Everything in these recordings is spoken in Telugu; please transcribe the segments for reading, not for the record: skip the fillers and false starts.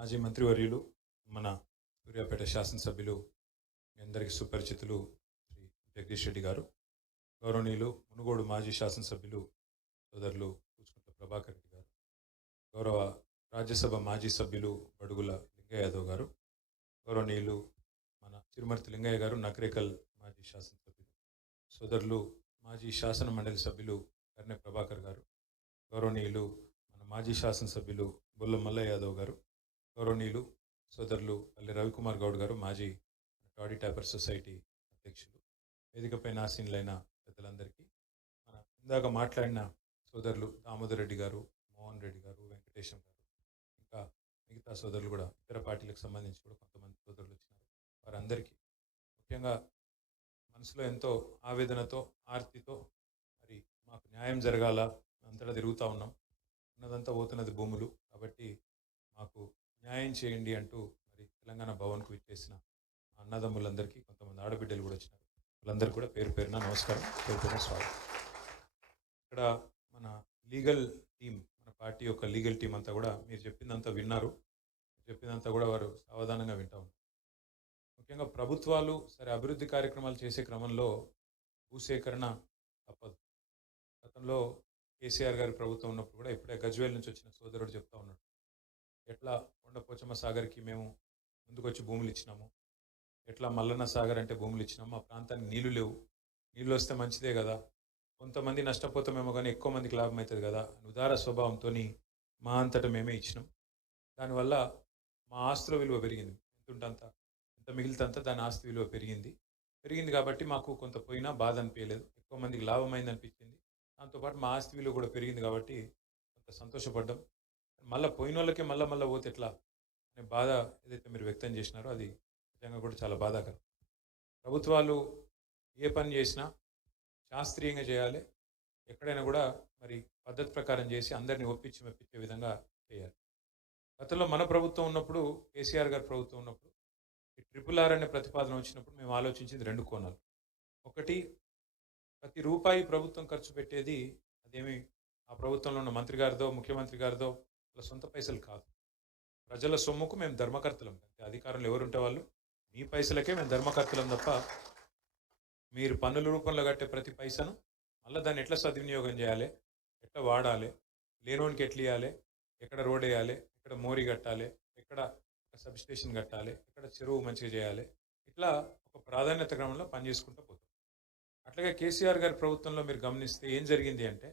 మాజీ మంత్రివర్యులు మన సూర్యాపేట శాసనసభ్యులు మీ అందరికీ సుపరిచితులు శ్రీ జగదీష్ రెడ్డి గారు, గౌరవనీయులు మునుగోడు మాజీ శాసనసభ్యులు సోదరులు కూచుకుంట ప్రభాకర్ రెడ్డి గారు, గౌరవ రాజ్యసభ మాజీ సభ్యులు బడుగుల లింగయ్య యాదవ్ గారు, గౌరవనీయులు మన చిరుమర్తి లింగయ్య గారు నకరేకల్ మాజీ శాసనసభ్యులు, సోదరులు మాజీ శాసన మండలి సభ్యులు కర్నె ప్రభాకర్ గారు, గౌరవనీయులు మన మాజీ శాసనసభ్యులు బొల్ల మల్లయ్య యాదవ్ గారు, గౌరవనీయులు సోదరులు పల్లె రవికుమార్ గౌడ్ గారు, మాజీ టాడీ ట్యాపర్ సొసైటీ అధ్యక్షులు, వేదికపై ఆసీనులైన పెద్దలందరికీ, మన ఇందాక మాట్లాడిన సోదరులు దామోదర్ రెడ్డి గారు, మోహన్ రెడ్డి గారు, వెంకటేశం గారు, ఇంకా మిగతా సోదరులు కూడా ఇతర పార్టీలకు సంబంధించి కూడా కొంతమంది సోదరులు వచ్చినారు. వారందరికీ ముఖ్యంగా మనసులో ఎంతో ఆవేదనతో ఆర్తితో మరి మాకు న్యాయం జరగాల, అంతటా తిరుగుతూ ఉన్నాం, ఉన్నదంతా పోతున్నది భూములు, కాబట్టి మాకు న్యాయం చేయండి అంటూ మరి తెలంగాణ భవన్కు ఇచ్చేసిన అన్నదమ్ములందరికీ, కొంతమంది ఆడబిడ్డలు కూడా వచ్చినారు, వాళ్ళందరికీ కూడా పేరు పేరున నమస్కారం, పేరు పేరున స్వాగతం. ఇక్కడ మన లీగల్ టీం, మన పార్టీ యొక్క లీగల్ టీం అంతా కూడా మీరు చెప్పిందంతా విన్నారు, చెప్పిందంతా కూడా వారు సావధానంగా వింటా ఉన్నారు. ముఖ్యంగా ప్రభుత్వాలు సరే అభివృద్ధి కార్యక్రమాలు చేసే క్రమంలో భూసేకరణ తప్పదు. గతంలో కేసీఆర్ గారి ప్రభుత్వం ఉన్నప్పుడు కూడా ఇప్పుడే గజ్వేల్ నుంచి వచ్చిన సోదరుడు చెప్తా ఉన్నాడు, ఎట్లా కొండపోచమ్మ సాగర్కి మేము ముందుకొచ్చి భూములు ఇచ్చినాము, ఎట్లా మల్లన్న సాగర్ అంటే భూములు ఇచ్చినాము, ఆ ప్రాంతానికి నీళ్లు లేవు, నీళ్ళు వస్తే మంచిదే కదా, కొంతమంది నష్టపోతామేమో కానీ ఎక్కువ మందికి లాభం అవుతుంది కదా అని ఉదార స్వభావంతో మా అంతటా మేమే ఇచ్చినాం. దానివల్ల మా ఆస్తుల విలువ పెరిగింది, ఎంత మిగిలితంత దాని ఆస్తి విలువ పెరిగింది కాబట్టి మాకు కొంత పోయినా బాధ అనిపించలేదు, ఎక్కువ మందికి లాభం అయింది అనిపించింది. దాంతోపాటు మా ఆస్తి విలువ కూడా పెరిగింది కాబట్టి కొంత సంతోషపడ్డాం. మళ్ళీ పోయిన వాళ్ళకే మళ్ళీ పోతే ఎట్లా అనే బాధ ఏదైతే మీరు వ్యక్తం చేసినారో అది నిజంగా కూడా చాలా బాధాకరం. ప్రభుత్వాలు ఏ పని చేసినా శాస్త్రీయంగా చేయాలి, ఎక్కడైనా కూడా మరి పద్ధతి ప్రకారం చేసి అందరినీ మెప్పించే విధంగా చేయాలి. గతంలో మన ప్రభుత్వం ఉన్నప్పుడు, కేసీఆర్ గారి ప్రభుత్వం ఉన్నప్పుడు ఈ RRR అనే ప్రతిపాదన వచ్చినప్పుడు మేము ఆలోచించింది రెండు కోణాలు. ఒకటి, ప్రతి రూపాయి ప్రభుత్వం ఖర్చు పెట్టేది అదేమి ఆ ప్రభుత్వంలో ఉన్న మంత్రి గారిదో ముఖ్యమంత్రి గారిదో వాళ్ళ సొంత పైసలు కాదు, ప్రజల సొమ్ముకు మేము ధర్మకర్తలం. అధికారులు ఎవరుంటే వాళ్ళు మీ పైసలకే మేము ధర్మకర్తలం తప్ప మీరు పన్నుల రూపంలో కట్టే ప్రతి పైసను మళ్ళీ దాన్ని ఎట్లా సద్వినియోగం చేయాలి, ఎట్లా వాడాలి, లేనోనికి ఎట్లా ఇవ్వాలి, ఎక్కడ రోడ్ వేయాలి, ఎక్కడ మోరీ కట్టాలి, ఎక్కడ సబ్ స్టేషన్ కట్టాలి, ఎక్కడ చెరువు మంచిగా చేయాలి, ఇట్లా ఒక ప్రాధాన్యత క్రమంలో పనిచేసుకుంటూ పోతాం. అట్లాగే కేసీఆర్ గారి ప్రభుత్వంలో మీరు గమనిస్తే ఏం జరిగింది అంటే,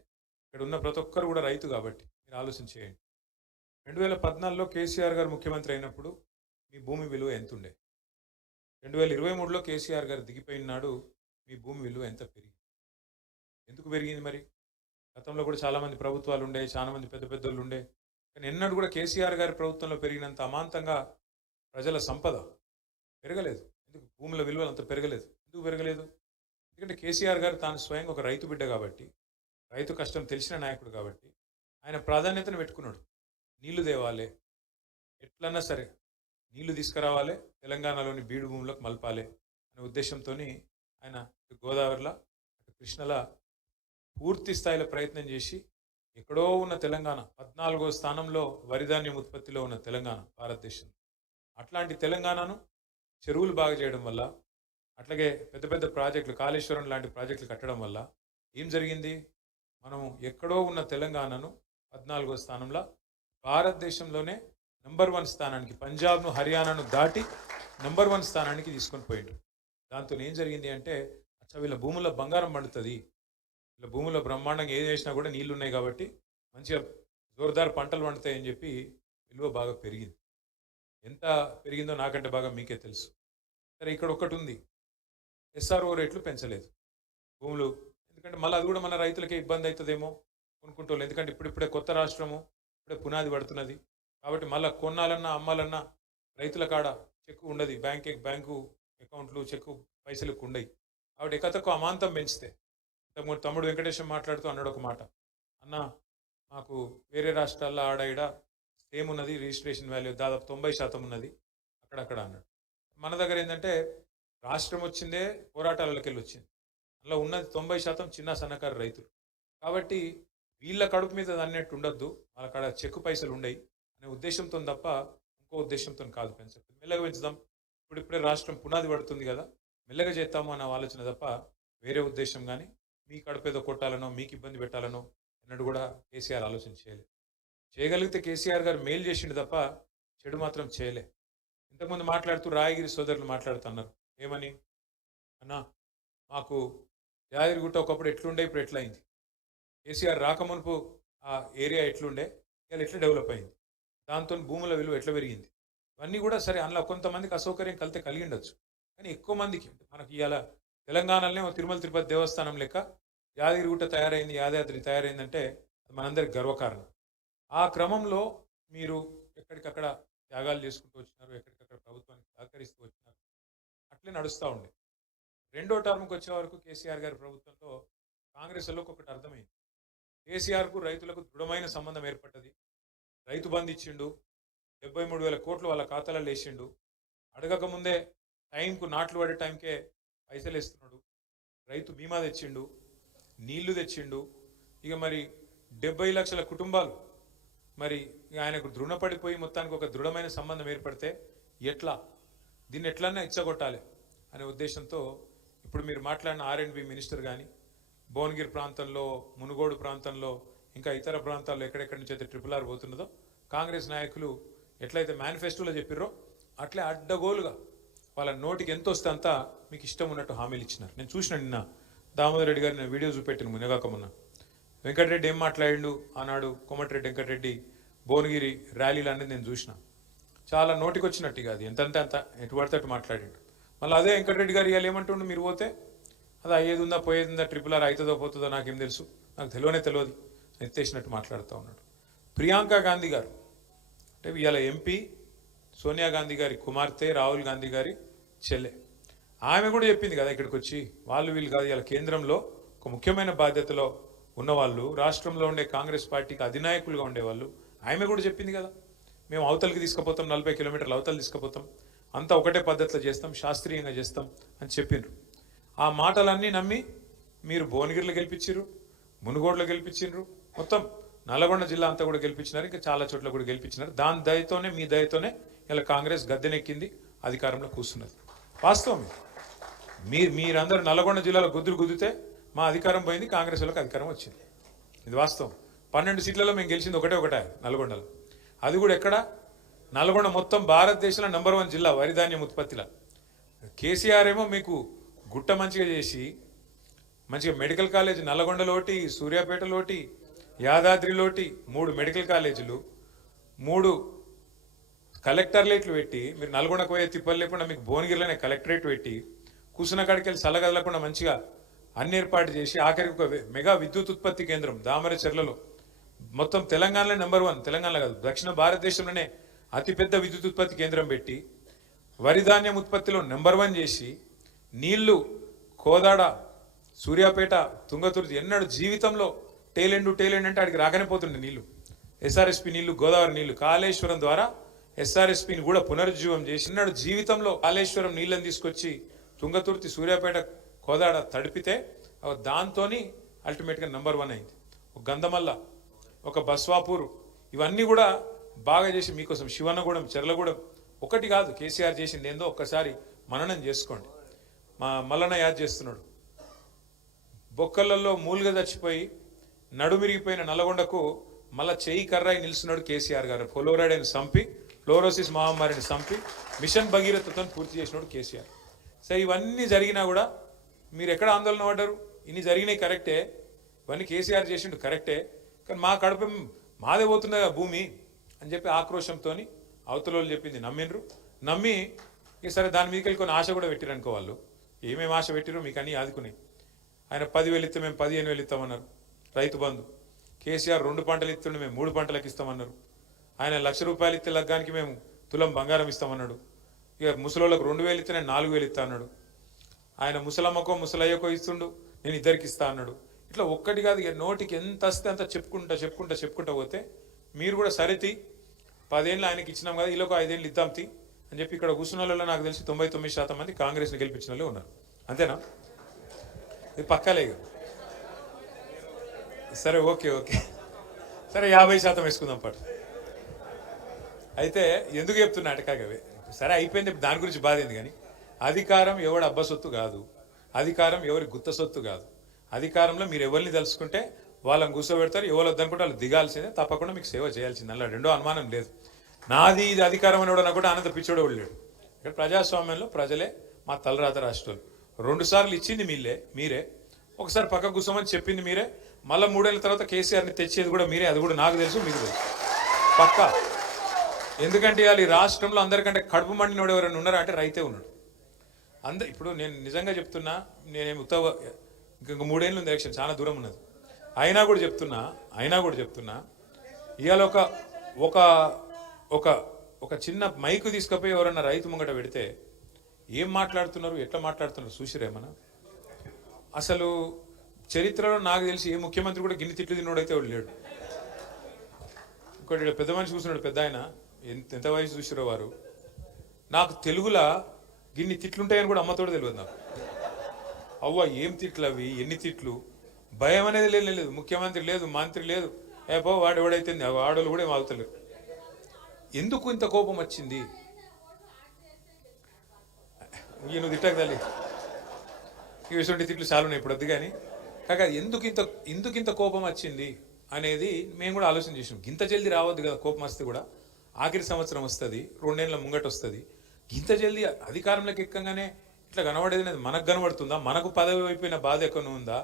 ఇక్కడ ఉన్న ప్రతి ఒక్కరు కూడా రైతు కాబట్టి మీరు ఆలోచించేయండి. 2014లో కేసీఆర్ గారు ముఖ్యమంత్రి అయినప్పుడు మీ భూమి విలువ ఎంత ఉండే, 2023లో కేసీఆర్ గారు దిగిపోయినాడు మీ భూమి విలువ ఎంత పెరిగింది? ఎందుకు పెరిగింది మరి? గతంలో కూడా చాలామంది ప్రభుత్వాలు ఉండే, చాలామంది పెద్ద పెద్దోళ్ళు ఉండే, కానీ ఎన్నడూ కూడా కేసీఆర్ గారి ప్రభుత్వంలో పెరిగినంత అమాంతంగా ప్రజల సంపద పెరగలేదు. ఎందుకు భూముల విలువలు అంత పెరగలేదు? ఎందుకు పెరగలేదు? ఎందుకంటే కేసీఆర్ గారు తాను స్వయంగా ఒక రైతు బిడ్డ కాబట్టి, రైతు కష్టం తెలిసిన నాయకుడు కాబట్టి ఆయన ప్రాధాన్యతను పెట్టుకున్నాడు. నీళ్లు తేవాలి, ఎట్లన్నా సరే నీళ్లు తీసుకురావాలి, తెలంగాణలోని బీడు భూములకు మలపాలి అనే ఉద్దేశంతో ఆయన గోదావరిలో కృష్ణలా పూర్తి స్థాయిలో ప్రయత్నం చేసి ఎక్కడో ఉన్న తెలంగాణ 14వ స్థానంలో వరిధాన్యం ఉత్పత్తిలో ఉన్న తెలంగాణ భారతదేశం, అట్లాంటి తెలంగాణను చెరువులు బాగా చేయడం వల్ల, అట్లాగే పెద్ద పెద్ద ప్రాజెక్టులు కాళేశ్వరం లాంటి ప్రాజెక్టులు కట్టడం వల్ల ఏం జరిగింది? మనం ఎక్కడో ఉన్న తెలంగాణను 14వ స్థానంలో భారతదేశంలోనే నంబర్ 1 స్థానానికి, పంజాబ్ను హర్యానాను దాటి నంబర్ 1 స్థానానికి తీసుకొని పోయిండు. దాంతో ఏం జరిగింది అంటే, అచ్చా వీళ్ళ భూముల్లో బంగారం పండుతుంది, వీళ్ళ భూముల్లో బ్రహ్మాండంగా ఏం చేసినా కూడా నీళ్లు ఉన్నాయి కాబట్టి మంచిగా జోరుదారు పంటలు పండుతాయని చెప్పి విలువ బాగా పెరిగింది. ఎంత పెరిగిందో నాకంటే బాగా మీకే తెలుసు. సరే, ఇక్కడ ఒకటి ఉంది, SRO రేట్లు పెంచలేదు భూములు, ఎందుకంటే మళ్ళీ అది కూడా మన రైతులకే ఇబ్బంది అవుతుందేమో కొనుక్కుంటోళ్ళు, ఎందుకంటే ఇప్పుడిప్పుడే కొత్త రాష్ట్రము, ఇప్పుడే పునాది పడుతున్నది కాబట్టి మళ్ళీ కొనాలన్నా అమ్మాలన్నా రైతుల కాడ చెక్కు ఉండదు, బ్యాంకు అకౌంట్లు చెక్కు పైసలకు ఉండయి కాబట్టి ఎక్కతకు అమాంతం పెంచితే. తమ్ముడు వెంకటేశం మాట్లాడుతూ అన్నాడు ఒక మాట, అన్న మాకు వేరే రాష్ట్రాల్లో ఆడ సేమ్ ఉన్నది, రిజిస్ట్రేషన్ వాల్యూ దాదాపు 90% ఉన్నది అక్కడక్కడ అన్నాడు. మన దగ్గర ఏంటంటే రాష్ట్రం వచ్చిందే పోరాటాలకి వెళ్ళి వచ్చింది, అందులో ఉన్నది 90% చిన్న సన్నకారు రైతులు కాబట్టి వీళ్ళ కడుపు మీద అన్నట్టు ఉండొద్దు, వాళ్ళ కాడ చెక్కు పైసలు ఉండయి అనే ఉద్దేశంతో తప్ప ఇంకో ఉద్దేశంతో కాదు పెంచడం, మెల్లగా పెంచుదాం. ఇప్పుడిప్పుడే రాష్ట్రం పునాది పడుతుంది కదా, మెల్లగా చేద్దాము అన్న ఆలోచన తప్ప వేరే ఉద్దేశం కానీ మీ కడుపేదో కొట్టాలనో మీకు ఇబ్బంది పెట్టాలనో అన్నట్టు కూడా కేసీఆర్ ఆలోచన చేయలేదు. చేయగలిగితే కేసీఆర్ గారు మేలు చేసిండు తప్ప చెడు మాత్రం చేయలే. ఇంతకుముందు మాట్లాడుతూ రాయగిరి సోదరులు మాట్లాడుతున్నారు ఏమని, అన్నా మాకు యాదగిరిగుట్ట ఒకప్పుడు ఎట్లుండే ఇప్పుడు ఎట్లా అయింది, కేసీఆర్ రాకమునుపు ఆ ఏరియా ఎట్లుండే ఇవాళ ఎట్లా డెవలప్ అయింది, దాంతో భూముల విలువ ఎట్లా పెరిగింది, ఇవన్నీ కూడా సరే. అందులో కొంతమందికి అసౌకర్యం కలిగి ఉండొచ్చు, కానీ ఎక్కువ మందికి మనకి ఇవాళ తెలంగాణలోనే తిరుమల తిరుపతి దేవస్థానం లెక్క యాదగిరిగుట్ట తయారైంది, యాదాద్రి తయారైందంటే మనందరికి గర్వకారణం. ఆ క్రమంలో మీరు ఎక్కడికక్కడ త్యాగాలు చేసుకుంటూ వచ్చినారు, ఎక్కడికక్కడ ప్రభుత్వానికి సహకరిస్తూ వచ్చినారు, అట్లే నడుస్తూ ఉండే. రెండో టర్మ్కి వచ్చే వరకు కేసీఆర్ గారి ప్రభుత్వంలో కాంగ్రెస్లోకి ఒకటి అర్థమైంది, కేసీఆర్కు రైతులకు దృఢమైన సంబంధం ఏర్పడ్డది. రైతు బంధు ఇచ్చిండు, 73,000 కోట్లు వాళ్ళ ఖాతాలలో వేసిండు, అడగక ముందే టైంకు నాట్లు పడే టైంకే పైసలు వేస్తున్నాడు, రైతు బీమా తెచ్చిండు, నీళ్లు తెచ్చిండు. ఇక మరి 70 లక్షల కుటుంబాలు మరి ఆయనకు దృఢపడిపోయి మొత్తానికి ఒక దృఢమైన సంబంధం ఏర్పడితే ఎట్లా దీన్ని ఎట్లన్నా ఇచ్చగొట్టాలి అనే ఉద్దేశంతో ఇప్పుడు మీరు మాట్లాడిన R&B మినిస్టర్ కానీ భువనగిరి ప్రాంతంలో, మునుగోడు ప్రాంతంలో, ఇంకా ఇతర ప్రాంతాల్లో ఎక్కడెక్కడి నుంచి అయితే RRR పోతున్నదో కాంగ్రెస్ నాయకులు ఎట్లయితే మేనిఫెస్టోలో చెప్పిర్రో అట్లే అడ్డగోలుగా వాళ్ళ నోటికి ఎంత వస్తే అంతా మీకు ఇష్టం ఉన్నట్టు హామీలు ఇచ్చినారు. నేను చూసిన నిన్న దామోదర్ రెడ్డి గారు నేను వీడియో చూపెట్టిన మునగాక మొన్న వెంకటరెడ్డి ఏం మాట్లాడిండు ఆనాడు, కోమటిరెడ్డి వెంకటరెడ్డి భువనగిరి ర్యాలీలు అనేది నేను చూసిన. చాలా నోటికి వచ్చినట్టు కాదు, ఎంతంటే అంత ఎటు పడితే అటు మాట్లాడిండు. మళ్ళీ అదే వెంకటరెడ్డి గారు ఇవాళ ఏమంటుండు, మీరు పోతే అది అయ్యేది ఉందా పోయేది ఉందా, RRR అవుతుందో పోతుందో నాకేం తెలుసు, నాకు తెలియదు ఎత్తేసినట్టు మాట్లాడుతూ ఉన్నాడు. ప్రియాంక గాంధీ గారు అంటే ఇవాళ MP సోనియా గాంధీ గారి కుమార్తె, రాహుల్ గాంధీ గారి చెల్లె, ఆమె కూడా చెప్పింది కదా ఇక్కడికి వచ్చి, వాళ్ళు వీళ్ళు కాదు ఇవాళ కేంద్రంలో ఒక ముఖ్యమైన బాధ్యతలో ఉన్నవాళ్ళు, రాష్ట్రంలో ఉండే కాంగ్రెస్ పార్టీకి అధినాయకులుగా ఉండేవాళ్ళు, ఆమె కూడా చెప్పింది కదా మేము అవతలకి తీసుకుపోతాం, 40 కిలోమీటర్లు అవతలు తీసుకుపోతాం, అంతా ఒకటే పద్ధతిలో చేస్తాం, శాస్త్రీయంగా చేస్తాం అని చెప్పిండ్రు. ఆ మాటలన్నీ నమ్మి మీరు భువనగిరిలో గెలిపించారు, మునుగోడులో గెలిపించారు, మొత్తం నల్గొండ జిల్లా అంతా కూడా గెలిపించినారు, ఇంకా చాలా చోట్ల కూడా గెలిపించినారు. దాని దయతోనే మీ దయతోనే ఇలా కాంగ్రెస్ గద్దెనెక్కింది, అధికారంలో కూర్చున్నది. వాస్తవం మీరందరూ నల్గొండ జిల్లాలో గుద్దితే మా అధికారం పోయింది, కాంగ్రెస్ వాళ్ళకి అధికారం వచ్చింది. ఇది వాస్తవం. 12 సీట్లలో మేము గెలిచింది ఒకటే నల్గొండలో. అది కూడా ఎక్కడ, నల్గొండ మొత్తం భారతదేశంలో నంబర్ 1 జిల్లా వరి ధాన్యం ఉత్పత్తిలో. కేసీఆర్ ఏమో మీకు గుట్ట మంచిగా చేసి మంచిగా మెడికల్ కాలేజ్ నల్గొండలోటి, సూర్యాపేటలోటి, యాదాద్రిలోటి 3 మెడికల్ కాలేజీలు, 3 కలెక్టర్లేట్లు పెట్టి, మీరు నల్గొండకు పోయే తిప్పలు లేకుండా మీకు భువనగిరిలోనే కలెక్టరేట్ పెట్టి, కూర్చున్న కాడికి వెళ్ళి చల్లగదలకుండా మంచిగా అన్ని ఏర్పాటు చేసి, ఆఖరికి ఒక మెగా విద్యుత్ ఉత్పత్తి కేంద్రం దామరచెర్లలో, మొత్తం తెలంగాణలో నంబర్ 1, తెలంగాణలో కాదు దక్షిణ భారతదేశంలోనే అతిపెద్ద విద్యుత్ ఉత్పత్తి కేంద్రం పెట్టి, వరి ధాన్యం ఉత్పత్తిలో నంబర్ 1 చేసి, నీళ్లు కోదాడ, సూర్యాపేట, తుంగతుర్తి ఎన్నడూ జీవితంలో టేలెండు అంటే ఆడికి రాకనే పోతుండే నీళ్లు, SRSP నీళ్లు, గోదావరి నీళ్లు, కాళేశ్వరం ద్వారా SRSPని కూడా పునరుజ్జీవం చేసి ఎన్నడూ జీవితంలో కాళేశ్వరం నీళ్ళని తీసుకొచ్చి తుంగతుర్తి, సూర్యాపేట, కోదాడ తడిపితే దాంతోని అల్టిమేట్గా నంబర్ 1 అయింది. ఒక గంధమల్ల, ఒక బస్వాపూర్, ఇవన్నీ కూడా బాగా చేసి మీకోసం శివన్నగూడెం, చెర్లగూడెం ఒకటి కాదు కేసీఆర్ చేసింది ఏందో ఒక్కసారి మననం చేసుకోండి. మా మల్లన్న యాద్ చేస్తున్నాడు, బొక్కలలో మూలుగా చచ్చిపోయి నడుమిరిగిపోయిన నల్లగొండకు మళ్ళా చెయ్యి కర్రాయి నిలుస్తున్నాడు కేసీఆర్ గారు. ఫ్లోరైడ్ని చంపి, ఫ్లోరోసిస్ మహమ్మారిని చంపి, మిషన్ భగీరథతో పూర్తి చేసినాడు కేసీఆర్. సరే ఇవన్నీ జరిగినా కూడా మీరు ఎక్కడ ఆందోళన పడ్డారు? ఇన్ని జరిగినాయి కరెక్టే, ఇవన్నీ కేసీఆర్ చేసిండు కరెక్టే, కానీ మా కడుపు మాదే పోతున్నది భూమి అని చెప్పి ఆక్రోశంతో అవతల చెప్పింది నమ్మి ఇక సరే దాని మీదకి వెళ్ళి కొన్ని ఆశ కూడా పెట్టిరు అనుకో. వాళ్ళు ఏమేమి ఆశ పెట్టిరో మీకు అన్నీ ఆదుకున్నాయి. ఆయన 10,000 ఇస్తే మేము 15,000 ఇస్తామన్నారు. రైతు బంధు కేసీఆర్ 2 పంటలు ఇస్తుండే మేము 3 పంటలకు ఇస్తామన్నారు. ఆయన ₹1,00,000 ఇస్తే లగ్గానికి మేము తులం బంగారం ఇస్తామన్నాడు. ఇక ముసలోళ్ళకు 2,000 ఇస్తే నేను 4,000 ఇస్తా అన్నాడు. ఆయన ముసలమ్మకో ముసలయ్యకో ఇస్తుండు, నేను ఇద్దరికి ఇస్తా అన్నాడు. ఇట్లా ఒక్కటి కాదు, ఇక నోటికి ఎంత వస్తే అంత చెప్పుకుంటా పోతే మీరు కూడా సరితి 10 ఏళ్ళు ఆయనకి ఇచ్చినాం కదా, ఇలా 5 ఏళ్ళు ఇద్దాం అని చెప్పి ఇక్కడ కూర్చున్న వాళ్ళలో నాకు తెలిసి 99% మంది కాంగ్రెస్ని గెలిపించిన వాళ్ళే ఉన్నారు. అంతేనా? ఇది పక్కాలే. సరే ఓకే సరే 50% వేసుకుందాం పాటు. అయితే ఎందుకు చెప్తున్నా అటకాగవే సరే అయిపోయింది, దాని గురించి బాధ ఏంది. కానీ అధికారం ఎవడు అబ్బ సొత్తు కాదు, అధికారం ఎవరి గుత్త సొత్తు కాదు. అధికారంలో మీరు ఎవరిని తెలుసుకుంటే వాళ్ళని కూర్చోబెడతారు, ఎవరు వద్దనుకుంటే వాళ్ళు దిగాల్సిందే, తప్పకుండా మీకు సేవ చేయాల్సిందే, అలా రెండో అనుమానం లేదు. నాది ఇది అధికారం అని కూడా కూడా ఆనంద పిచ్చోడు లేడు. ఇక్కడ ప్రజాస్వామ్యంలో ప్రజలే మా తలరాత రాష్ట్రాలు. 2 సార్లు ఇచ్చింది మీరే, ఒకసారి పక్క కూర్చోమని చెప్పింది మీరే, మళ్ళీ 3 ఏళ్ళ తర్వాత కేసీఆర్ని తెచ్చేది కూడా మీరే, అది కూడా నాకు తెలుసు మీకు తెలుసు పక్కా. ఎందుకంటే ఇవాళ ఈ రాష్ట్రంలో అందరికంటే కడుపు మండినోడు ఎవరైనా ఉన్నారా అంటే రైతే ఉన్నాడు. ఇప్పుడు నేను నిజంగా చెప్తున్నా, నేనేమి ఇంకొక 3 ఏళ్ళు ఉంది ఎలక్షన్, చాలా దూరం ఉన్నది. అయినా కూడా చెప్తున్నా ఇవాళ ఒక చిన్న మైకు తీసుకుపోయి ఎవరన్నా రైతు ముంగట పెడితే ఏం మాట్లాడుతున్నారు, ఎట్లా మాట్లాడుతున్నారు చూసిరేమన్నా. అసలు చరిత్రలో నాకు తెలిసి ఏ ముఖ్యమంత్రి కూడా గిన్నె తిట్లు తిన్నోడైతే వాడు లేడు. ఇంకోటి పెద్ద మనిషి కూర్చున్నాడు, పెద్ద ఆయన, ఎంత వయసు చూసిరో వారు. నాకు తెలుగులో గిన్ని తిట్లుంటాయని కూడా అమ్మతోడు తెలియదు నాకు. అవ్వ ఏం తిట్లు అవి, ఎన్ని తిట్లు, భయం అనేది లేదు. ముఖ్యమంత్రి లేదు, మంత్రి లేదు, ఏపో వాడు ఎవడైతే ఆడోళ్ళు కూడా ఏం ఆగుతలేరు. ఎందుకు ఇంత కోపం వచ్చింది? నువ్వు తిట్టక తల్లి, ఇటువంటి తిట్లు చాలా ఉన్నాయి ఇప్పుడు వద్దు. కానీ కాక ఎందుకు ఇంత కోపం వచ్చింది అనేది మేము కూడా ఆలోచన చేసినాం. ఇంత జల్దీ రావద్దు కదా కోపం వస్తే కూడా, ఆఖరి సంవత్సరం వస్తుంది, 2 ఏళ్ళ ముంగట వస్తుంది. ఇంత జల్దీ అధికారంలోకి ఎక్కగానే ఇట్లా కనబడేది అనేది మనకు కనబడుతుందా? మనకు పదవి అయిపోయిన బాధ ఎక్కడ ఉందా,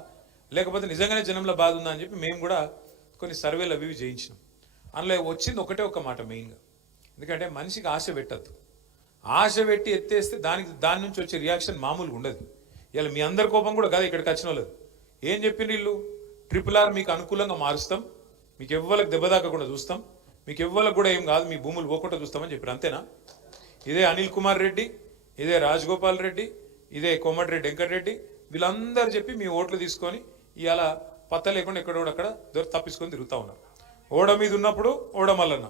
లేకపోతే నిజంగానే జనంలో బాధ ఉందా అని చెప్పి మేము కూడా కొన్ని సర్వేలు అవి చేయించినాం. అందులో వచ్చింది ఒక మాట మెయిన్గా. ఎందుకంటే మనిషికి ఆశ పెట్టద్దు, ఆశ పెట్టి ఎత్తేస్తే దాని నుంచి వచ్చే రియాక్షన్ మామూలుగా ఉండదు. ఇలా మీ అందరి కోపం కూడా కదా ఇక్కడికి వచ్చిన వాళ్ళది. ఏం చెప్పిండ్రు వీళ్ళు? RRR మీకు అనుకూలంగా మారుస్తాం, మీకు ఎవ్వరికి దెబ్బ దాకకుండా చూస్తాం, మీకు ఎవ్వరికి కూడా ఏం కాదు, మీ భూములు పోకుండా చూస్తామని చెప్పారు. అంతేనా? ఇదే అనిల్ కుమార్ రెడ్డి, ఇదే రాజగోపాల్ రెడ్డి, ఇదే కోమటిరెడ్డి వెంకటరెడ్డి, వీళ్ళందరూ చెప్పి మీ ఓట్లు తీసుకొని ఇవాళ పత్త లేకుండా ఎక్కడోడక్కడ తప్పించుకొని తిరుగుతూ ఉన్నారు. ఓడ మీద ఉన్నప్పుడు ఓడమల్లన్న,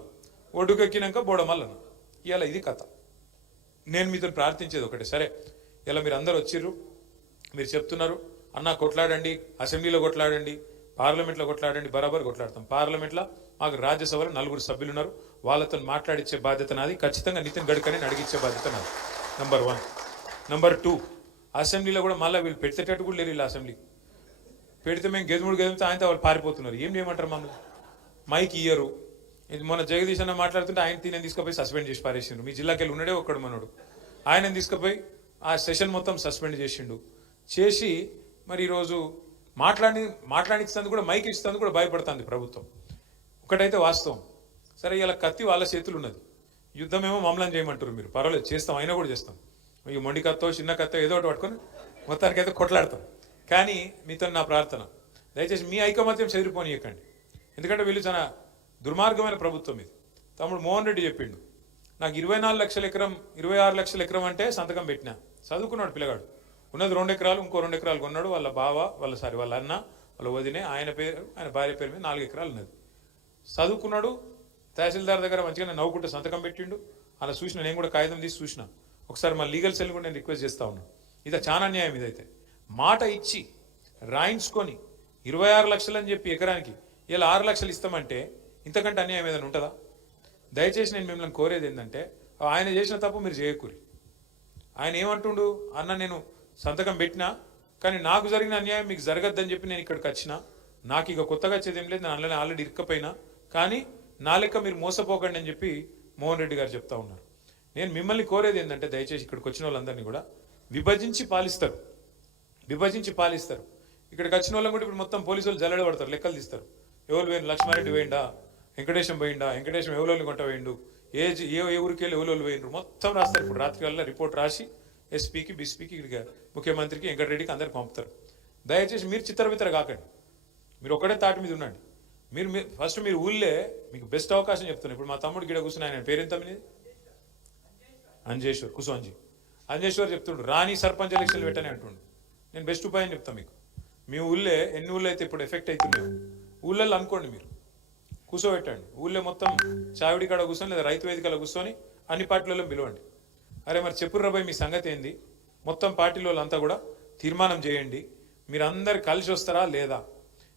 ఒడ్డుకెక్కినాక బోడమల్లన్న. ఇవాళ ఇది కథ. నేను మీతో ప్రార్థించేది ఒకటే, సరే ఇలా మీరు అందరు వచ్చిర్రు, మీరు చెప్తున్నారు అన్న కొట్లాడండి, అసెంబ్లీలో కొట్లాడండి, పార్లమెంట్లో కొట్లాడండి, బరాబర్ కొట్లాడతాం. పార్లమెంట్లో మాకు రాజ్యసభలో 4 సభ్యులు ఉన్నారు, వాళ్ళతో మాట్లాడించే బాధ్యత నాది. ఖచ్చితంగా నితిన్ గడ్కరీని అడిగించే బాధ్యత నాది. నంబర్ 1. నంబర్ 2, అసెంబ్లీలో కూడా మళ్ళీ వీళ్ళు పెట్టేటట్టు కూడా లేరు. వీళ్ళు అసెంబ్లీ పెడితే మేము గెదుముడితే ఆయనతో వాళ్ళు పారిపోతున్నారు. ఏం చేయమంటారు మమ్మల్ని? మైక్ ఇయ్యరు. ఇది మొన్న జగదీష్ అన్న మాట్లాడుతుంటే ఆయన తినని తీసుకుపోయి సస్పెండ్ చేసి పారేసిండు. మీ జిల్లాకి వెళ్ళి ఉన్నాడే ఒక్కడు మనోడు, ఆయన తీసుకుపోయి ఆ సెషన్ మొత్తం సస్పెండ్ చేసి మరి ఈరోజు మాట్లాడించినందుకు కూడా, మైక్ ఇచ్చినందుకు కూడా భయపడుతుంది ప్రభుత్వం. ఒకటైతే వాస్తవం, సరే ఇలా కత్తి వాళ్ళ చేతులు ఉన్నది, యుద్ధమేమో మమ్మల్ని చేయమంటారు. మీరు పర్వాలేదు చేస్తాం, అయినా కూడా చేస్తాం. ఈ మొండి కత్తో చిన్న కత్తో ఏదో ఒకటి పట్టుకొని మొత్తానికి అయితే కొట్లాడతాం. కానీ మీతో నా ప్రార్థన, దయచేసి మీ ఐకమత్యం చెదిరిపోనీయకండి. ఎందుకంటే వీళ్ళు చాలా దుర్మార్గమైన ప్రభుత్వం ఇది. తమ్ముడు మోహన్ రెడ్డి చెప్పిండు, నాకు 24 లక్షల ఎకరం 26 లక్షల ఎకరం అంటే సంతకం పెట్టినా. చదువుకున్నాడు పిల్లగాడు, ఉన్నది 2 ఎకరాలు, ఇంకో 2 ఎకరాలు కొన్నాడు. వాళ్ళ బావ, వాళ్ళ అన్న, వాళ్ళ వదినే, ఆయన భార్య పేరు మీద 4 ఎకరాలు ఉన్నది. చదువుకున్నాడు, తహసీల్దార్ దగ్గర మంచిగా నవ్వుకుంటే సంతకం పెట్టిండు. అలా చూసిన, నేను కూడా కాగితం తీసి చూసిన. ఒకసారి మా లీగల్ సెల్ కూడా నేను రిక్వెస్ట్ చేస్తా ఉన్నాను. ఇది చాలా అన్యాయం. ఇదైతే మాట ఇచ్చి రాయించుకొని 26 లక్షలు అని చెప్పి ఎకరానికి ఇలా 6 లక్షలు ఇస్తామంటే ఇంతకంటే అన్యాయం ఏదైనా ఉంటుందా? దయచేసి నేను మిమ్మల్ని కోరేది ఏంటంటే, ఆయన చేసిన తప్పు మీరు చేయకూరి. ఆయన ఏమంటుండు, అన్న నేను సంతకం పెట్టినా కానీ నాకు జరిగిన అన్యాయం మీకు జరగద్దని చెప్పి నేను ఇక్కడికి వచ్చినా, నాకు ఇక కొత్తగా వచ్చేది ఏం లేదు, నేను అందులోనే ఆల్రెడీ ఇరుక్కపోయినా, కానీ నా లెక్క మీరు మోసపోకండి అని చెప్పి మోహన్ రెడ్డి గారు చెప్తా ఉన్నారు. నేను మిమ్మల్ని కోరేది ఏంటంటే, దయచేసి ఇక్కడికి వచ్చిన వాళ్ళందరినీ కూడా విభజించి పాలిస్తారు. ఇక్కడికి వచ్చిన వాళ్ళని కూడా ఇప్పుడు మొత్తం పోలీసు వాళ్ళు జల్లెడ పడతారు, లెక్కలు తీస్తారు. ఎవరు పోయిండు, లక్ష్మారెడ్డి పోయిండా, వెంకటేశం ఎవరోళ్ళు కొంట పోయిండు, ఏ ఊరికి వెళ్ళి ఎవరోళ్ళు పోయిండ్రు మొత్తం రాస్తారు. ఇప్పుడు రాత్రి వల్ల రిపోర్ట్ రాసి ఎస్పీకి, బీసీపీకి, ఇక్కడికి ముఖ్యమంత్రికి, వెంకటరెడ్డికి అందరికి పంపుతారు. దయచేసి మీరు చిత్తరవిత్తర కాకండి, మీరు ఒకటే తాటి మీద ఉండండి. ఫస్ట్ మీరు ఊళ్ళే మీకు బెస్ట్ అవకాశం చెప్తున్నాను. ఇప్పుడు మా తమ్ముడు గిడ కూర్చుని, ఆయన పేరెంత మీది? అంజేశ్వర్, కుసుంజీ అంజేశ్వర్ చెప్తుండ్రు, రాణి సర్పంచ్ ఎలక్షన్లు పెట్టని అంటుండు. నేను బెస్ట్ ఉపాయం చెప్తాను మీకు. మీ ఊళ్ళే ఎన్ని ఊళ్ళో అయితే ఇప్పుడు ఎఫెక్ట్ అవుతున్నాయి, ఊళ్ళల్లో అనుకోండి, మీరు కూర్చోబెట్టండి. ఊళ్ళో మొత్తం చావిడి కాడ కూర్చొని, లేదా రైతు వేదికలో కూర్చొని అన్ని పార్టీలలో పిలవండి. అరే మరి చెప్పుర్రా భయ్ మీ సంగతి ఏంది, మొత్తం పార్టీలో అంతా కూడా తీర్మానం చేయండి, మీరు అందరు కలిసి వస్తారా లేదా.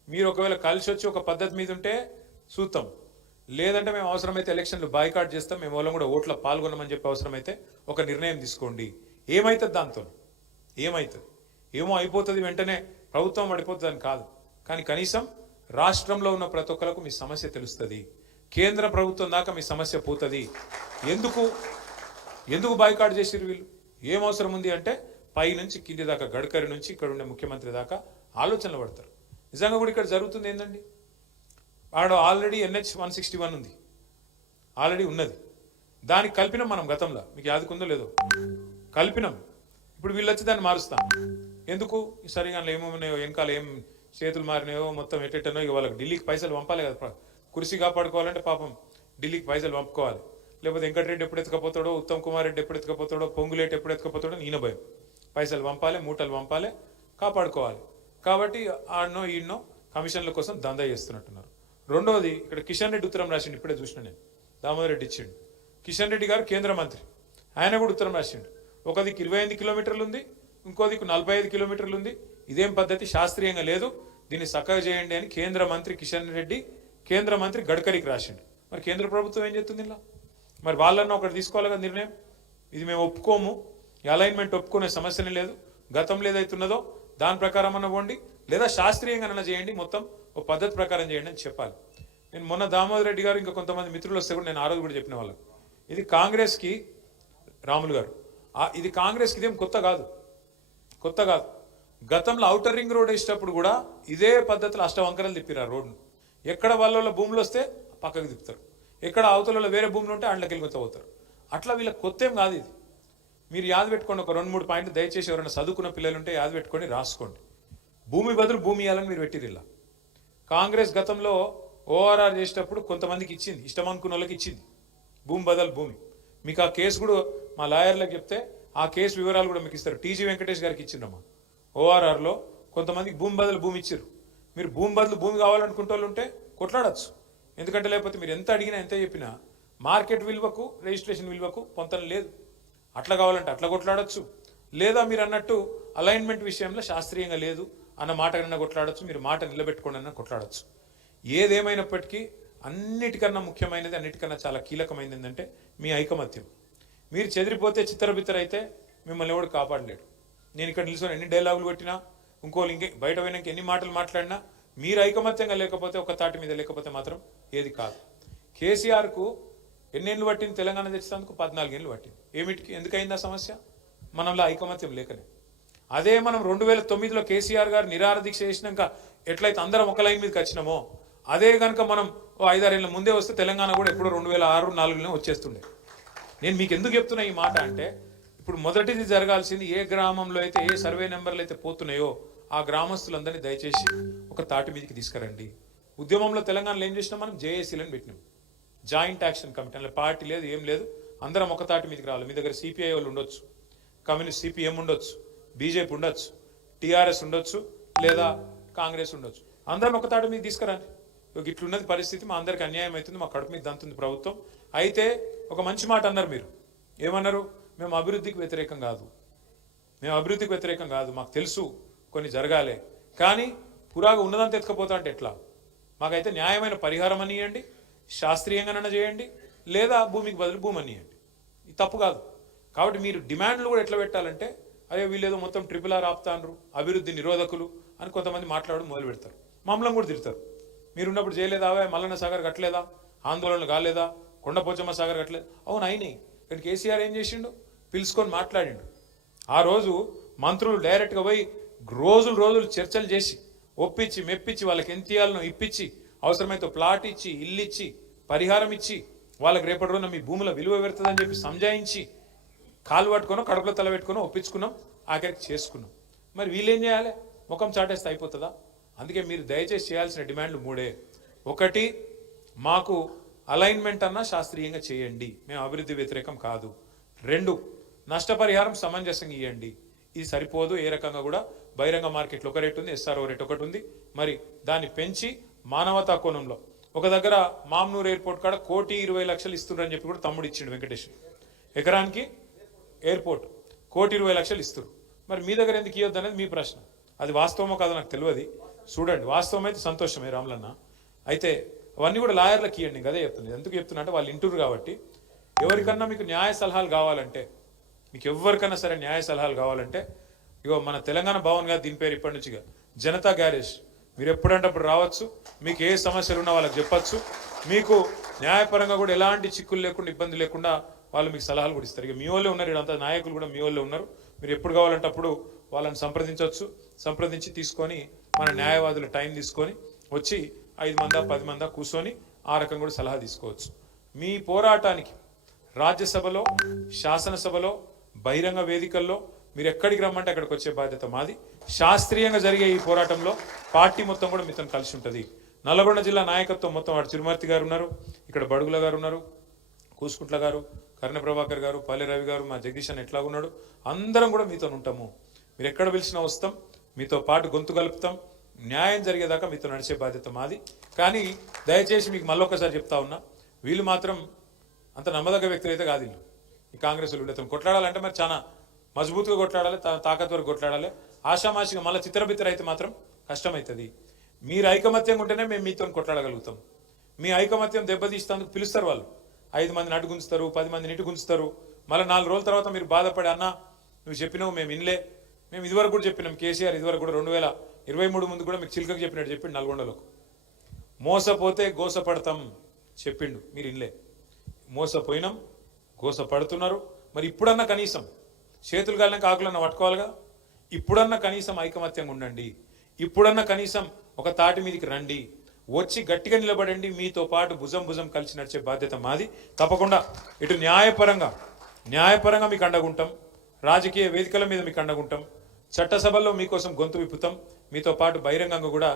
మీరు ఒకవేళ కలిసి వచ్చి ఒక పద్ధతి మీద ఉంటే చూస్తాం, లేదంటే మేము అవసరమైతే ఎలక్షన్లు బాయ్కాట్ చేస్తాం, మేము వాళ్ళం కూడా ఓట్ల పాల్గొనమని చెప్పి అవసరమైతే ఒక నిర్ణయం తీసుకోండి. ఏమవుతుంది దాంతో? ఏమవుతుంది? ఏమో అయిపోతుంది, వెంటనే ప్రభుత్వం పడిపోతుంది అని కాదు. కానీ కనీసం రాష్ట్రంలో ఉన్న ప్రతి ఒక్కరికి మీ సమస్య తెలుస్తుంది. కేంద్ర ప్రభుత్వం దాకా మీ సమస్య పోతుంది. ఎందుకు బాయ్కాట్ చేసిరు వీళ్ళు? ఏం అవసరం ఉంది అంటే పై నుంచి కింది దాకా, గడ్కరీ నుంచి ఇక్కడ ఉండే ముఖ్యమంత్రి దాకా ఆలోచనలు పడతారు. నిజంగా కూడా ఇక్కడ జరుగుతుంది ఏంటండి? ఆడ ఆల్రెడీ NH 161 ఉంది, ఆల్రెడీ ఉన్నది. దానికి కలిపినాం మనం గతంలో, మీకు యాదకుందో లేదో కలిపినాం. ఇప్పుడు వీళ్ళు వచ్చి దాన్ని మారుస్తాం. ఎందుకు? సరిగా ఏమో వెనకాల ఏం చేతులు మారినాయో మొత్తం ఎట్టెట్టనో, ఇక వాళ్ళకి ఢిల్లీకి పైసలు పంపాలి కదా. కుర్చీ కాపాడుకోవాలంటే పాపం ఢిల్లీకి పైసలు పంపుకోవాలి. లేకపోతే వెంకటరెడ్డి ఎప్పుడు ఎత్తుకపోతాడో, ఉత్తమ్ కుమార్ రెడ్డి ఎప్పుడు ఎత్తుకపోతాడో, పొంగులేటి ఎప్పుడు ఎత్తుకపోతాడో ఈయన భయం. పైసలు పంపాలి, మూటలు పంపాలి, కాపాడుకోవాలి. కాబట్టి ఆడనో ఈడనో కమిషన్ల కోసం దందా చేస్తున్నట్టున్నారు. రెండవది, ఇక్కడ కిషన్ రెడ్డి ఉత్తరం రాసిండు, ఇప్పుడే చూసిన నేను. దామోదర్ రెడ్డి ఇచ్చిండు. కిషన్ రెడ్డి గారు కేంద్ర మంత్రి, ఆయన కూడా ఉత్తరం రాసిండు. ఒక దిక్కు 28 కిలోమీటర్లు ఉంది, ఇంకో దిక్కు 45 కిలోమీటర్లు ఉంది. ఇదేం పద్ధతి? శాస్త్రీయంగా లేదు, దీన్ని చక్కగా చేయండి అని కేంద్ర మంత్రి కిషన్ రెడ్డి కేంద్ర మంత్రి గడ్కరీకి రాసిండు. మరి కేంద్ర ప్రభుత్వం ఏం చేస్తుంది ఇలా? మరి వాళ్ళన్నా ఒకటి తీసుకోవాలి కదా నిర్ణయం. ఇది మేము ఒప్పుకోము, ఈ అలైన్మెంట్ ఒప్పుకునే సమస్యనే లేదు, గతంలో ఏదైతున్నదో దాని ప్రకారం అన్న పోండి, లేదా శాస్త్రీయంగా చేయండి, మొత్తం ఒక పద్ధతి ప్రకారం చేయండి అని చెప్పాలి. నేను మొన్న దామోదర్ రెడ్డి గారు ఇంకా కొంతమంది మిత్రులు వస్తే కూడా నేను ఆ రోజు కూడా చెప్పిన వాళ్ళకి, ఇది కాంగ్రెస్కి, రాములు గారు, ఇది కాంగ్రెస్కి ఇదేం కొత్త కాదు. గతంలో ఔటర్ రింగ్ రోడ్ వేసేటప్పుడు కూడా ఇదే పద్ధతిలో అష్టవంకరలు తిప్పిరు ఆ రోడ్ను. ఎక్కడ వాళ్ళ భూములు వస్తే పక్కకు తిప్పుతారు, ఎక్కడ అవతలలో వేరే భూములు ఉంటే అండ్లకి వెళ్ళి పోతారు. అట్లా వీళ్ళకి కొత్త ఏం కాదు ఇది. మీరు యాద పెట్టుకోండి, ఒక 2-3 పాయింట్లు దయచేసి ఎవరైనా చదువుకున్న పిల్లలు ఉంటే యాద పెట్టుకొని రాసుకోండి. భూమి బదులు భూమి ఇవ్వాలని మీరు పెట్టిరు ఇలా. కాంగ్రెస్ గతంలో ORR చేసేటప్పుడు కొంతమందికి ఇచ్చింది, ఇష్టం అనుకున్న వాళ్ళకి ఇచ్చింది భూమి బదులు భూమి. మీకు ఆ కేసు కూడా మా లాయర్లకు చెప్తే ఆ కేసు వివరాలు కూడా మీకు ఇస్తారు. TG వెంకటేష్ గారికి ఇచ్చిండ్రమ్మా. ORRలో కొంతమందికి భూమి బదులు భూమి ఇచ్చారు. మీరు భూమి బదులు భూమి కావాలనుకుంటే వాళ్ళు ఉంటే కొట్లాడచ్చు. ఎందుకంటే లేకపోతే మీరు ఎంత అడిగినా ఎంత చెప్పినా మార్కెట్ విలువకు రిజిస్ట్రేషన్ విలువకు పొంతన లేదు. అట్లా కావాలంటే అట్లా కొట్లాడచ్చు, లేదా మీరు అన్నట్టు అలైన్మెంట్ విషయంలో శాస్త్రీయంగా లేదు అన్న మాట కన్నా కొట్లాడచ్చు, మీరు మాట నిలబెట్టుకోండి అన్న కొట్లాడచ్చు. ఏదేమైనప్పటికీ అన్నిటికన్నా ముఖ్యమైనది, అన్నిటికన్నా చాలా కీలకమైనది ఏంటంటే మీ ఐకమత్యం. మీరు చెదిరిపోతే చిత్తరబిత్తరైతే మిమ్మల్ని ఎవడు కాపాడలేడు. నేను ఇక్కడ నిల్చొని ఎన్ని డైలాగులు కొట్టినా, ఇంకోళ్ళు బయట పోయినాక ఎన్ని మాటలు మాట్లాడినా, మీరు ఐకమత్యంగా లేకపోతే, ఒక తాటి మీద లేకపోతే మాత్రం ఏది కాదు. కేసీఆర్కు ఎన్నేళ్ళు పట్టింది తెలంగాణ తెచ్చేందుకు? 14 ఏళ్ళు పట్టింది. ఏమిటికి? ఎందుకైంది ఆ సమస్య? మనంలో ఐకమత్యం లేకనే. అదే మనం 2009లో కేసీఆర్ గారు నిరాహార దీక్ష చేసినాక ఎట్లయితే అందరం ఒక లైన్ మీదకి వచ్చినామో, అదే కనుక మనం 5-6 ఏళ్ళ ముందే వస్తే తెలంగాణ కూడా ఎప్పుడో 2006-04లో వచ్చేస్తుండే. నేను మీకు ఎందుకు చెప్తున్నా ఈ మాట అంటే, ఇప్పుడు మొదటిది జరగాల్సింది, ఏ గ్రామంలో అయితే ఏ సర్వే నెంబర్లు అయితే పోతున్నాయో ఆ గ్రామస్తులందరినీ దయచేసి ఒక తాటి మీదకి తీసుకురండి. ఉద్యమంలో తెలంగాణలో ఏం చేసినాం? మనం JACలను పెట్టినాం, జాయింట్ యాక్షన్ కమిటీ. అందులో పార్టీ లేదు, ఏం లేదు, అందరం ఒక తాటి మీదకి రావాలి. మీ దగ్గర CPI వాళ్ళు ఉండొచ్చు, కమ్యూనిస్ట్ CPM ఉండొచ్చు, BJP ఉండొచ్చు, TRS ఉండొచ్చు, లేదా కాంగ్రెస్ ఉండొచ్చు. అందరం ఒక తాటి మీద తీసుకురండి. ఇట్లున్నది పరిస్థితి, మా అందరికి అన్యాయం అవుతుంది, మా కడుపు మీద దంతుంది ప్రభుత్వం. అయితే ఒక మంచి మాట అన్నారు మీరు. ఏమన్నారు? మేము అభివృద్ధికి వ్యతిరేకం కాదు, మాకు తెలుసు కొన్ని జరగాలి, కానీ పురాగా ఉన్నదంతా ఎత్తుకపోతా అంటే ఎట్లా? మాకైతే న్యాయమైన పరిహారం అనియండి, శాస్త్రీయంగానైనా చేయండి, లేదా భూమికి బదులు భూమి అనియండి. ఇది తప్పు కాదు. కాబట్టి మీరు డిమాండ్లు కూడా ఎట్లా పెట్టాలంటే, అదే వీళ్ళేదో మొత్తం RRR ఆపుతాండ్రు, అభివృద్ధి నిరోధకులు అని కొంతమంది మాట్లాడడం మొదలు పెడతారు. మమ్మల్ని కూడా తిడతారు. మీరున్నప్పుడు చేయలేదా? మల్లన్న సాగర్ కట్టలేదా? ఆందోళనలు కాలేదా? కొండపోచమ్మ సాగర్ కట్టలేదు? అవును అయినాయి. కానీ కేసీఆర్ ఏం చేసిండు? పిలుచుకొని మాట్లాడిండు. ఆ రోజు మంత్రులు డైరెక్ట్గా పోయి రోజులు చర్చలు చేసి ఒప్పించి మెప్పించి వాళ్ళకి ఎంత ఇవ్వాలనో ఇప్పించి, అవసరమైతే ప్లాట్ ఇచ్చి, ఇల్లు ఇచ్చి, పరిహారం ఇచ్చి, వాళ్ళకి రేపటి రోజున మీ భూముల విలువ పెడుతుందని చెప్పి సంజాయించి, కాలు పట్టుకునో కడుపులో తల పెట్టుకునో ఒప్పించుకున్నాం, ఆఖరికి చేసుకున్నాం. మరి వీళ్ళేం చేయాలి? ముఖం చాటేస్తే అయిపోతుందా? అందుకే మీరు దయచేసి చేయాల్సిన డిమాండ్లు 3. 1, మాకు అలైన్మెంట్ అన్నా శాస్త్రీయంగా చేయండి, మేము అభివృద్ధి వ్యతిరేకం కాదు. 2, నష్టపరిహారం సమంజసంగా ఇవ్వండి. ఇది సరిపోదు, ఏ రకంగా కూడా బహిరంగ మార్కెట్లో ఒక రేటు ఉంది, SRO రేట్ ఒకటి ఉంది, మరి దాన్ని పెంచి మానవతా కోణంలో ఒక దగ్గర మామ్నూర్ ఎయిర్పోర్ట్ కాడ 1,20,00,000 ఇస్తున్నారని చెప్పి కూడా తమ్ముడు ఇచ్చిండు వెంకటేష్. ఎకరానికి ఎయిర్పోర్ట్ 1,20,00,000 ఇస్తారు. మరి మీ దగ్గర ఎందుకు ఇవ్వద్దు అనేది మీ ప్రశ్న. అది వాస్తవమో కాదో నాకు తెలియదు, చూడండి. వాస్తవం అయితే సంతోషమే రాములన్న. అయితే అవన్నీ కూడా లాయర్లకు ఇవ్వండి. అదే చెప్తుంది. ఎందుకు చెప్తున్నా అంటే వాళ్ళు ఇంటూరు కాబట్టి ఎవరికన్నా మీకు న్యాయ సలహాలు కావాలంటే, మీకు ఎవరికన్నా సరే న్యాయ సలహాలు కావాలంటే ఇగో మన తెలంగాణ భవన్ గారు దీని పేరు ఇప్పటి నుంచిగా జనతా గ్యారేజ్. మీరు ఎప్పుడంటే అప్పుడు రావచ్చు, మీకు ఏ సమస్యలు ఉన్నా వాళ్ళకి చెప్పచ్చు. మీకు న్యాయపరంగా కూడా ఎలాంటి చిక్కులు లేకుండా ఇబ్బంది లేకుండా వాళ్ళు మీకు సలహాలు కూడా ఇస్తారు. ఇక మీ వాళ్ళే ఉన్నారు, ఇదంతా నాయకులు కూడా మీ వాళ్ళే ఉన్నారు. మీరు ఎప్పుడు కావాలంటే అప్పుడు వాళ్ళని సంప్రదించవచ్చు. సంప్రదించి తీసుకొని మన న్యాయవాదుల టైం తీసుకొని వచ్చి 5 మందా 10 మందా కూర్చొని ఆ రకం కూడా సలహా తీసుకోవచ్చు. మీ పోరాటానికి రాజ్యసభలో, శాసనసభలో, బహిరంగ వేదికల్లో మీరు ఎక్కడికి రమ్మంటే అక్కడికి వచ్చే బాధ్యత మాది. శాస్త్రీయంగా జరిగే ఈ పోరాటంలో పార్టీ మొత్తం కూడా మీతో కలిసి ఉంటుంది. నల్లగొండ జిల్లా నాయకత్వం మొత్తం అటు తిరుమూర్తి గారు ఉన్నారు, ఇక్కడ బడుగుల గారు ఉన్నారు, కూసుకుంట్ల గారు, కర్ణ ప్రభాకర్ గారు, పల్లె రవి గారు, మా జగదీష్ అన్న ఎట్లాగున్నాడు, అందరం కూడా మీతో ఉంటాము. మీరు ఎక్కడ పిలిచినా వస్తాం, మీతో పాటు గొంతు కలుపుతాం. న్యాయం జరిగేదాకా మీతో నడిచే బాధ్యత మాది. కానీ దయచేసి మీకు మళ్ళొకసారి చెప్తా ఉన్నా, వీళ్ళు మాత్రం అంత నమ్మదగ్గ వ్యక్తులు అయితే కాదు. వీళ్ళు ఈ కాంగ్రెస్ వీళ్ళతో కొట్లాడాలంటే మరి చాలా మజబూత్గా కొట్లాడాలి, తాకత్ వరకు కొట్లాడాలి. ఆషామాషిగా మళ్ళీ చిత్రబిత్ర అయితే మాత్రం కష్టమవుతుంది. మీరు ఐకమత్యంగా ఉంటేనే మేము మీతో కొట్లాడగలుగుతాం. మీ ఐకమత్యం దెబ్బతీస్తేందుకు పిలుస్తారు వాళ్ళు. 5 మందిని అటు గుంచుతారు, 10 మందిని ఇటు గుంచుతారు. మళ్ళీ 4 రోజుల తర్వాత మీరు బాధపడి, అన్న నువ్వు చెప్పినావు మేము ఇన్లే, మేము ఇదివరకు కూడా చెప్పినాం. కేసీఆర్ ఇదివరకు కూడా 2023 ముందు కూడా మీకు చిలుకకు చెప్పినట్టు చెప్పిండు నల్గొండలోకి. మోసపోతే గోసపడతాం చెప్పిండు, మీరు ఇన్లే. మోసపోయినాం, గోసపడుతున్నారు. మరి ఇప్పుడన్నా కనీసం చేతులు కాలినాక ఆకులన్నా పట్టుకోవాలిగా. ఇప్పుడన్నా కనీసం ఐకమత్యంగా ఉండండి. ఇప్పుడన్నా కనీసం ఒక తాటి మీదకి రండి, వచ్చి గట్టిగా నిలబడండి. మీతో పాటు భుజం భుజం కలిసి నడిచే బాధ్యత మాది. తప్పకుండా ఇటు న్యాయపరంగా మీకు అండగుంటాం, రాజకీయ వేదికల మీద మీకు అండగుంటాం, చట్టసభల్లో మీకోసం గొంతు విప్పుతాం. మీతో పాటు బహిరంగంగా కూడా